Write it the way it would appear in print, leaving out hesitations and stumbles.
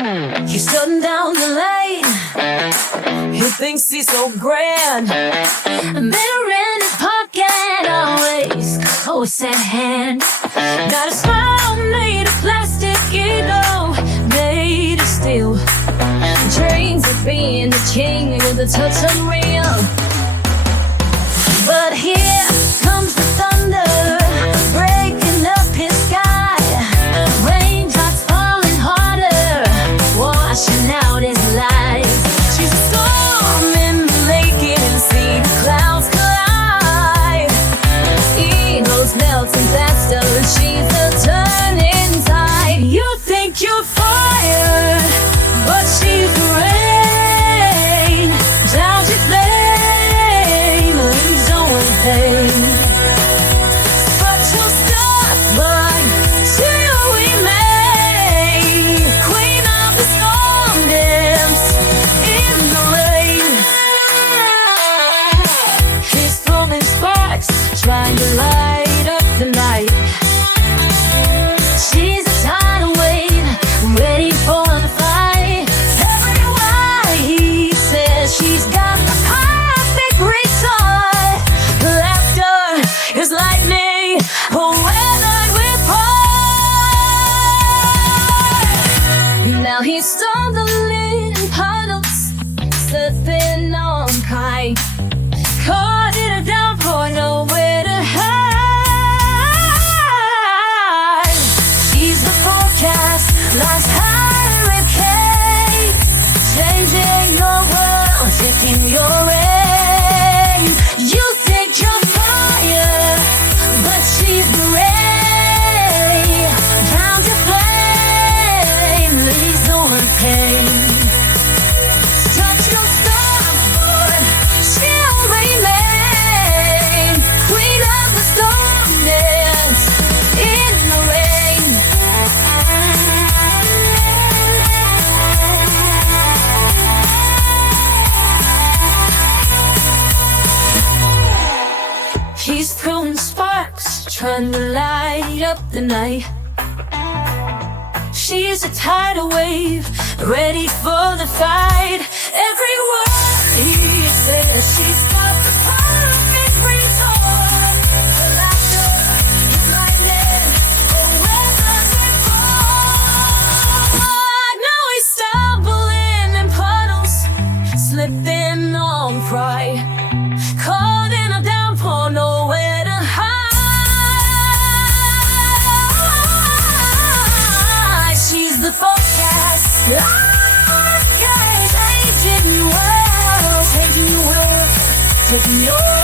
He's shutting down the lane. He thinks he's so grand. A mirror in his pocket, always close at hand. Got a smile made of plastic, you know, made of steel. Dreams of being the king with a touch unreal. But here comes the thunder, breaking up his sky. Raindrops falling harder, washing out his life. She's a storm in the lake and sea, the clouds collide. Eagles melting faster, she's a turning tide. You think you're fired, but she's the rain. Down to flame, leaves on pain. But you'll stop, but she'll remain. Queen of the storm dance in the rain. He's throwing sparks, trying to light up the night. She's a tidal wave, ready for the fight. Everywhere he says she's got the perfect retort. Laughter is lightning, weathered with pride. Now he's stumbling in puddles, slipping on kite. Caught in a downpour, nowhere to hide. She's the forecast, life's hurricane, changing your world, taking your aim. You think you're fire, but she's the rain. Down to flame, leaves on pain. Touch your starboard, she'll remain. Queen of the storm dance in the rain. He's throwing sparks, trying to light up the night. She's a tidal wave, ready for the fight. Every word he says, she's got the perfect retort. Her laughter is lightning, her weathers with fire. Now he's stumbling in puddles, slipping on pride. Caught in a downpour, nowhere to hide. She's the forecast, changing the world, taking your